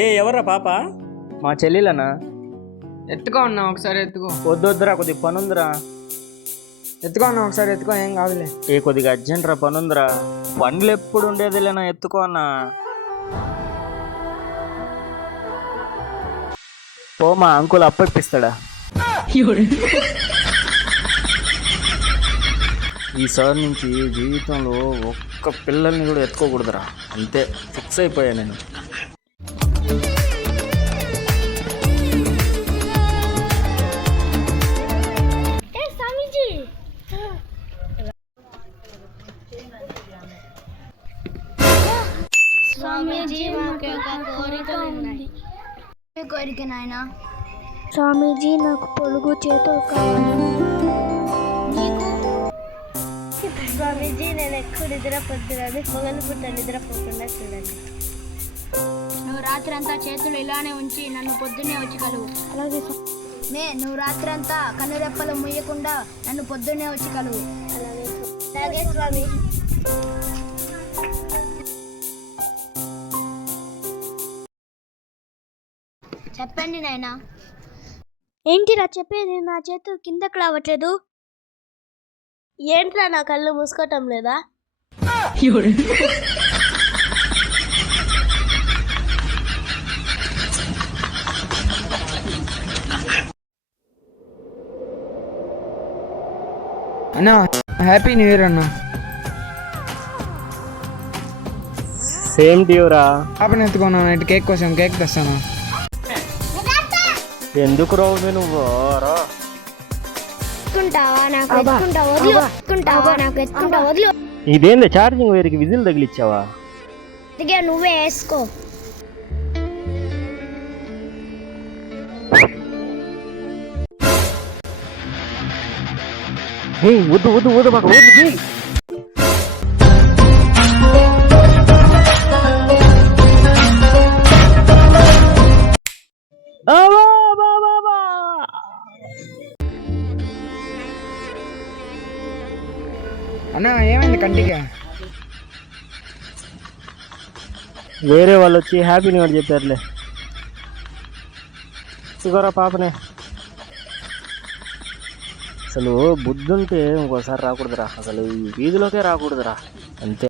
ఎవరా పాప? మా చెల్లెలనా? ఎత్తుకో అన్నా ఒకసారి ఎత్తుకో. వద్దొద్దురా, కొద్దిగా పనుందిరా. ఎత్తుకో అన్నా ఒకసారి ఎత్తుకో, ఏం కాదులే. కొద్దిగా అర్జెంట్ రా, పనుందిరా. బండ్లు ఎప్పుడు ఉండేదిలేనా, ఎత్తుకో అన్నా. ఓ మా అంకుల్ అప్పగిస్తాడా? ఈసారి నుంచి జీవితంలో ఒక్క పిల్లల్ని కూడా ఎత్తుకోకూడదురా, అంతే ఫిక్స్ అయిపోయా నేను. స్వామీజీ మాకు ఒక కోరిక ఉంది. కోరిక నాయనా? స్వామీజీ నాకు పొడుగు చేతులు కావాలి. స్వామీజీ నేను ఎక్కువ నిద్రపోతున్నాను, పొగలు పుట్ట నిద్రపోకుండా చూడండి. నువ్వు రాత్రి అంతా చేతులు ఇలానే ఉంచి నన్ను పొద్దున్నే వచ్చి కలువు. అలాగే నువ్వు రాత్రి అంతా కన్నురెప్పలు ముయ్యకుండా నన్ను పొద్దున్నే వచ్చి కలువు. అలాగే స్వామి. చెప్పండి నాయనా. ఏంటిరా చెప్పేది? నా చేతులు కిందకు రావట్లేదు. ఏంట్రా నా కళ్ళు మూసుకోవటం లేదా? అన్నా హ్యాపీ న్యూ ఇయర్ అన్నా. Same dura. పాపని ఎత్తుకున్నా, నైట్ కేక్ కోసం కేక్ తెస్తాను. ఎందుకు రావు నువ్వు? ఇదేంది ఛార్జింగ్ వేరికి విజిల్ తగిలిచ్చావా? నువ్వే వేసుకో. వద్దు వద్దు వద్దు మాకు వద్దు. అన్నా ఏమైంది కంటిగా? వేరే వాళ్ళు వచ్చి హ్యాపీ న్యూ ఇయర్ చెప్పారులే. ఇగోరా పాపనే. అసలు బుద్ధుంటే ఇంకోసారి రాకూడదురా, అసలు ఈ వీధిలోకే రాకూడదురా, అంతే.